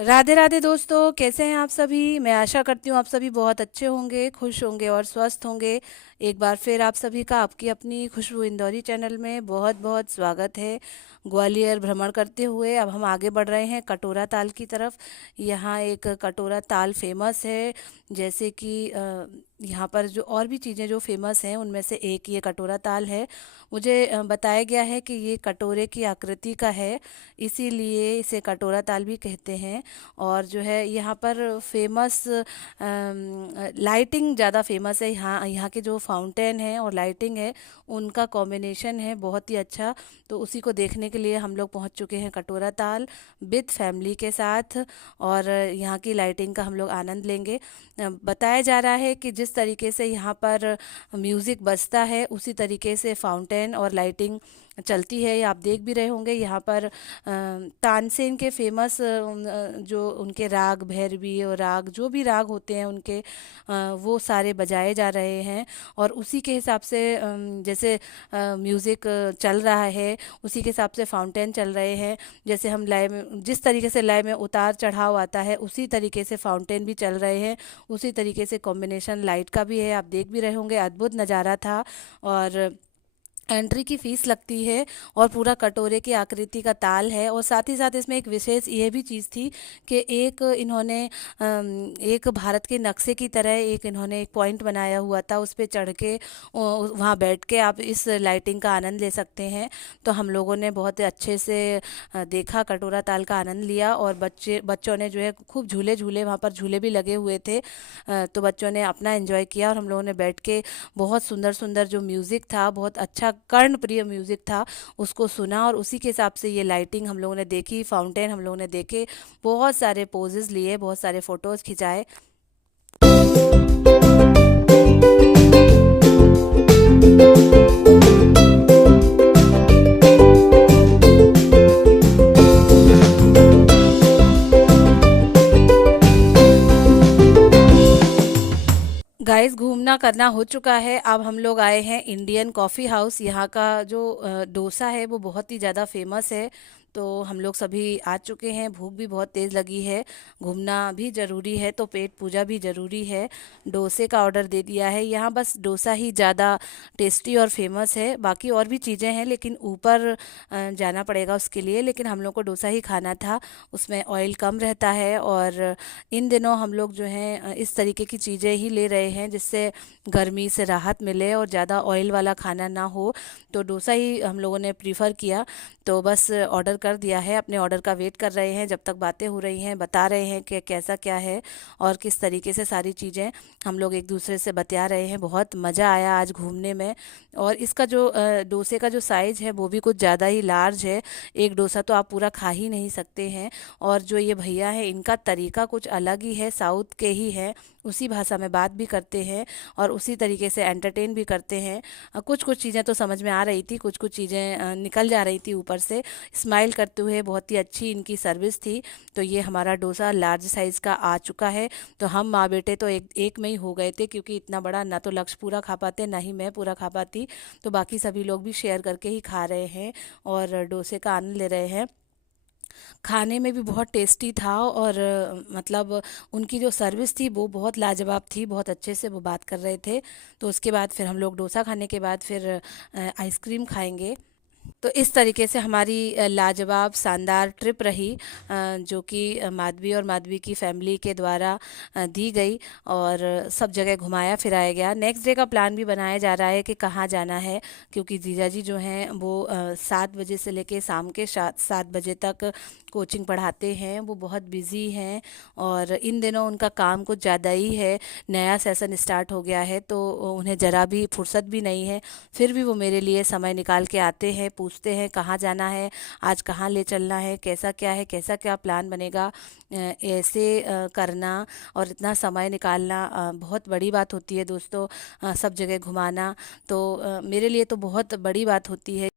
राधे राधे दोस्तों, कैसे हैं आप सभी। मैं आशा करती हूँ आप सभी बहुत अच्छे होंगे, खुश होंगे और स्वस्थ होंगे। एक बार फिर आप सभी का आपकी अपनी खुशबू इंदौरी चैनल में बहुत बहुत स्वागत है। ग्वालियर भ्रमण करते हुए अब हम आगे बढ़ रहे हैं कटोरा ताल की तरफ। यहाँ एक कटोरा ताल फेमस है। जैसे कि यहाँ पर जो और भी चीज़ें जो फेमस हैं उनमें से एक ये कटोरा ताल है। मुझे बताया गया है कि ये कटोरे की आकृति का है, इसीलिए इसे कटोरा ताल भी कहते हैं। और जो है यहाँ पर फेमस लाइटिंग ज़्यादा फेमस है। यहाँ यहाँ के जो फाउंटेन है और लाइटिंग है उनका कॉम्बिनेशन है बहुत ही अच्छा। तो उसी को देखने के लिए हम लोग पहुँच चुके हैं कटोरा ताल विद फैमिली के साथ। और यहाँ की लाइटिंग का हम लोग आनंद लेंगे। बताया जा रहा है कि जिस तरीके से यहाँ पर म्यूज़िक बजता है उसी तरीके से फाउंटेन और लाइटिंग चलती है। ये आप देख भी रहे होंगे यहाँ पर तानसेन के फेमस जो उनके राग भैरवी और राग जो भी राग होते हैं उनके वो सारे बजाए जा रहे हैं। और उसी के हिसाब से जैसे म्यूज़िक चल रहा है उसी के हिसाब से फाउंटेन चल रहे हैं। जैसे हम लय में जिस तरीके से लय में उतार चढ़ाव आता है उसी तरीके से फाउंटेन भी चल रहे हैं। उसी तरीके से कॉम्बिनेशन लाइट का भी है, आप देख भी रहे होंगे। अद्भुत नज़ारा था। और एंट्री की फीस लगती है और पूरा कटोरे की आकृति का ताल है। और साथ ही साथ इसमें एक विशेष ये भी चीज़ थी कि एक इन्होंने एक भारत के नक्शे की तरह एक इन्होंने एक पॉइंट बनाया हुआ था, उस पे चढ़ के वहाँ बैठ के आप इस लाइटिंग का आनंद ले सकते हैं। तो हम लोगों ने बहुत अच्छे से देखा, कटोरा ताल का आनंद लिया। और बच्चों ने जो है खूब झूले झूले, वहाँ पर झूले भी लगे हुए थे। तो बच्चों ने अपना एंजॉय किया और हम लोगों ने बैठ के बहुत सुंदर सुंदर जो म्यूज़िक था, बहुत अच्छा कर्ण प्रिय म्यूज़िक था, उसको सुना। और उसी के हिसाब से ये लाइटिंग हम लोगों ने देखी, फाउंटेन हम लोगों ने देखे, बहुत सारे पोजेस लिए, बहुत सारे फ़ोटोज़ खिंचाए। गाइस, घूमना करना हो चुका है। अब हम लोग आए हैं इंडियन कॉफ़ी हाउस। यहाँ का जो डोसा है वो बहुत ही ज़्यादा फेमस है। तो हम लोग सभी आ चुके हैं, भूख भी बहुत तेज़ लगी है। घूमना भी ज़रूरी है तो पेट पूजा भी ज़रूरी है। डोसे का ऑर्डर दे दिया है। यहाँ बस डोसा ही ज़्यादा टेस्टी और फेमस है, बाकी और भी चीज़ें हैं लेकिन ऊपर जाना पड़ेगा उसके लिए। लेकिन हम लोग को डोसा ही खाना था, उसमें ऑयल कम रहता है। और इन दिनों हम लोग जो हैं इस तरीके की चीज़ें ही ले रहे हैं जिससे गर्मी से राहत मिले और ज़्यादा ऑयल वाला खाना ना हो। तो डोसा ही हम लोगों ने प्रीफर किया। तो बस ऑर्डर कर दिया है, अपने ऑर्डर का वेट कर रहे हैं। जब तक बातें हो रही हैं बता रहे हैं कि कैसा क्या है और किस तरीके से सारी चीज़ें हम लोग एक दूसरे से बतिया रहे हैं। बहुत मज़ा आया आज घूमने में। और इसका जो डोसे का जो साइज़ है वो भी कुछ ज़्यादा ही लार्ज है। एक डोसा तो आप पूरा खा ही नहीं सकते हैं। और जो ये भैया हैं इनका तरीका कुछ अलग ही है, साउथ के ही है। उसी भाषा में बात भी करते हैं और उसी तरीके से एंटरटेन भी करते हैं। कुछ कुछ चीज़ें तो समझ में आ रही थी, कुछ कुछ चीज़ें निकल जा रही थी ऊपर से। स्माइल करते हुए बहुत ही अच्छी इनकी सर्विस थी। तो ये हमारा डोसा लार्ज साइज़ का आ चुका है। तो हम माँ बेटे तो एक एक में ही हो गए थे, क्योंकि इतना बड़ा ना तो लक्ष्य पूरा खा पाते ना ही मैं पूरा खा पाती। तो बाकी सभी लोग भी शेयर करके ही खा रहे हैं और डोसे का आनंद ले रहे हैं। खाने में भी बहुत टेस्टी था। और मतलब उनकी जो सर्विस थी वो बहुत लाजवाब थी, बहुत अच्छे से वो बात कर रहे थे। तो उसके बाद फिर हम लोग डोसा खाने के बाद फिर आइसक्रीम खाएंगे। तो इस तरीके से हमारी लाजवाब शानदार ट्रिप रही, जो कि माधवी और माधवी की फैमिली के द्वारा दी गई। और सब जगह घुमाया फिराया गया। नेक्स्ट डे का प्लान भी बनाया जा रहा है कि कहाँ जाना है, क्योंकि जीजा जी जो हैं वो 7 बजे से लेके शाम के 7 बजे तक कोचिंग पढ़ाते हैं। वो बहुत बिज़ी हैं और इन दिनों उनका काम कुछ ज़्यादा ही है। नया सेशन स्टार्ट हो गया है तो उन्हें ज़रा भी फुर्सत भी नहीं है। फिर भी वो मेरे लिए समय निकाल के आते हैं, पूछते हैं कहाँ जाना है, आज कहाँ ले चलना है, कैसा क्या है, कैसा क्या प्लान बनेगा। ऐसे करना और इतना समय निकालना बहुत बड़ी बात होती है दोस्तों। सब जगह घुमाना तो मेरे लिए तो बहुत बड़ी बात होती है।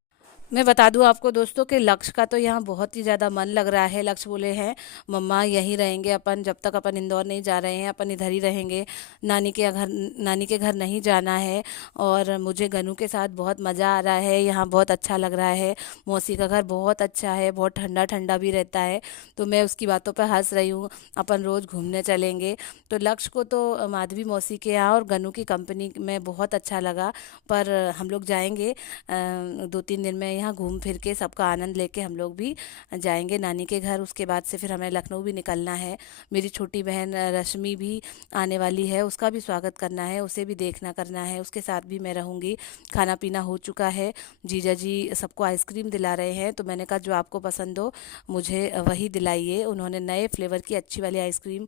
मैं बता दूं आपको दोस्तों कि लक्ष्य का तो यहाँ बहुत ही ज़्यादा मन लग रहा है। लक्ष्य बोले हैं मम्मा यहीं रहेंगे अपन, जब तक अपन इंदौर नहीं जा रहे हैं अपन इधर ही रहेंगे, नानी के घर नहीं जाना है। और मुझे गनू के साथ बहुत मज़ा आ रहा है, यहाँ बहुत अच्छा लग रहा है। मौसी का घर बहुत अच्छा है, बहुत ठंडा ठंडा भी रहता है। तो मैं उसकी बातों पर हंस रही हूँ। अपन रोज़ घूमने चलेंगे। तो लक्ष्य को तो माधवी मौसी के यहाँ और गनू की कंपनी में बहुत अच्छा लगा। पर हम लोग जाएंगे 2-3 दिन में यहाँ घूम फिर के सबका आनंद लेके हम लोग भी जाएंगे नानी के घर। उसके बाद से फिर हमें लखनऊ भी निकलना है। मेरी छोटी बहन रश्मि भी आने वाली है, उसका भी स्वागत करना है, उसे भी देखना करना है, उसके साथ भी मैं रहूँगी। खाना पीना हो चुका है। जीजा जी सबको आइसक्रीम दिला रहे हैं, तो मैंने कहा जो आपको पसंद हो मुझे वही दिलाइए। उन्होंने नए फ्लेवर की अच्छी वाली आइसक्रीम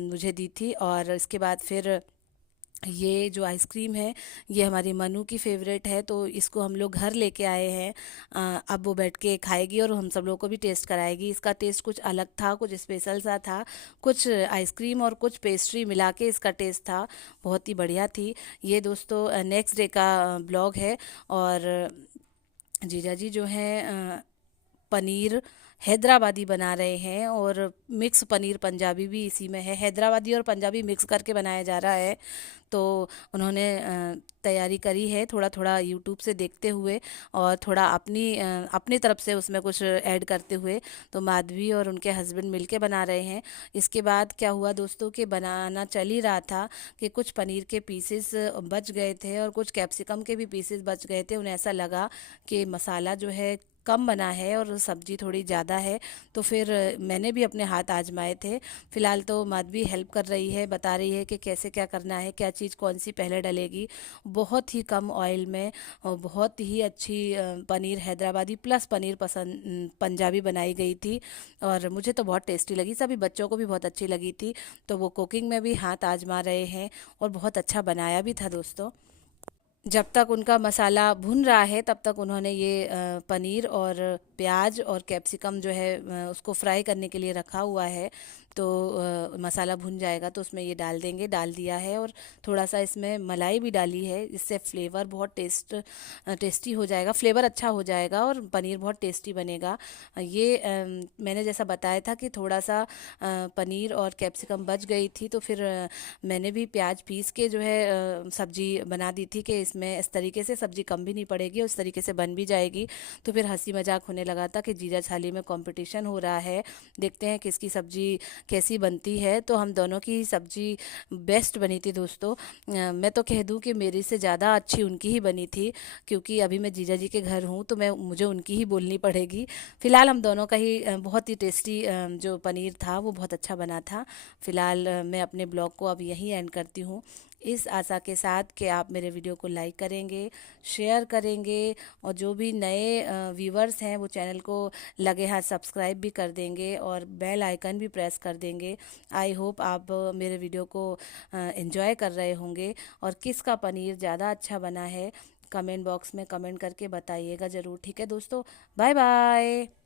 मुझे दी थी। और इसके बाद फिर ये जो आइसक्रीम है ये हमारी मनु की फेवरेट है, तो इसको हम लोग घर लेके आए हैं। अब वो बैठ के खाएगी और हम सब लोगों को भी टेस्ट कराएगी। इसका टेस्ट कुछ अलग था, कुछ स्पेशल सा था, कुछ आइसक्रीम और कुछ पेस्ट्री मिला के इसका टेस्ट था। बहुत ही बढ़िया थी। ये दोस्तों नेक्स्ट डे का ब्लॉग है। और जीजा जी जो हैं पनीर हैदराबादी बना रहे हैं, और मिक्स पनीर पंजाबी भी इसी में है। हैदराबादी और पंजाबी मिक्स करके बनाया जा रहा है। तो उन्होंने तैयारी करी है थोड़ा थोड़ा यूट्यूब से देखते हुए, और थोड़ा अपनी तरफ से उसमें कुछ ऐड करते हुए। तो माधवी और उनके हस्बैंड मिलके बना रहे हैं। इसके बाद क्या हुआ दोस्तों कि बनाना चल ही रहा था कि कुछ पनीर के पीसेस बच गए थे और कुछ कैप्सिकम के भी पीसेस बच गए थे। उन्हें ऐसा लगा कि मसाला जो है कम बना है और सब्जी थोड़ी ज़्यादा है। तो फिर मैंने भी अपने हाथ आजमाए थे। फ़िलहाल तो माधवी हेल्प कर रही है, बता रही है कि कैसे क्या करना है, क्या चीज़ कौन सी पहले डलेगी। बहुत ही कम ऑयल में और बहुत ही अच्छी पनीर हैदराबादी प्लस पनीर पसंद पंजाबी बनाई गई थी। और मुझे तो बहुत टेस्टी लगी, सभी बच्चों को भी बहुत अच्छी लगी थी। तो वो कुकिंग में भी हाथ आजमा रहे हैं और बहुत अच्छा बनाया भी था दोस्तों। जब तक उनका मसाला भुन रहा है तब तक उन्होंने ये पनीर और प्याज और कैप्सिकम जो है उसको फ्राई करने के लिए रखा हुआ है। तो मसाला भुन जाएगा तो उसमें ये डाल देंगे, डाल दिया है। और थोड़ा सा इसमें मलाई भी डाली है, इससे फ्लेवर बहुत टेस्टी हो जाएगा, फ्लेवर अच्छा हो जाएगा और पनीर बहुत टेस्टी बनेगा। ये मैंने जैसा बताया था कि थोड़ा सा पनीर और कैप्सिकम बच गई थी, तो फिर मैंने भी प्याज पीस के जो है सब्जी बना दी थी कि इसमें इस तरीके से सब्जी कम भी नहीं पड़ेगी, उस तरीके से बन भी जाएगी। तो फिर हंसी मजाक होने लगा था कि जीजा थाली में कंपटीशन हो रहा है, देखते हैं किसकी सब्जी कैसी बनती है। तो हम दोनों की सब्जी बेस्ट बनी थी दोस्तों। मैं तो कह दूं कि मेरी से ज़्यादा अच्छी उनकी ही बनी थी, क्योंकि अभी मैं जीजा जी के घर हूँ तो मैं मुझे उनकी ही बोलनी पड़ेगी। फ़िलहाल हम दोनों का ही बहुत ही टेस्टी जो पनीर था वो बहुत अच्छा बना था। फ़िलहाल मैं अपने ब्लॉग को अब यहीं एंड करती हूँ, इस आशा के साथ कि आप मेरे वीडियो को लाइक करेंगे, शेयर करेंगे, और जो भी नए व्यूवर्स हैं वो चैनल को लगे हाथ सब्सक्राइब भी कर देंगे और बेल आइकन भी प्रेस कर देंगे। आई होप आप मेरे वीडियो को एंजॉय कर रहे होंगे। और किसका पनीर ज़्यादा अच्छा बना है कमेंट बॉक्स में कमेंट करके बताइएगा ज़रूर। ठीक है दोस्तों, बाय बाय।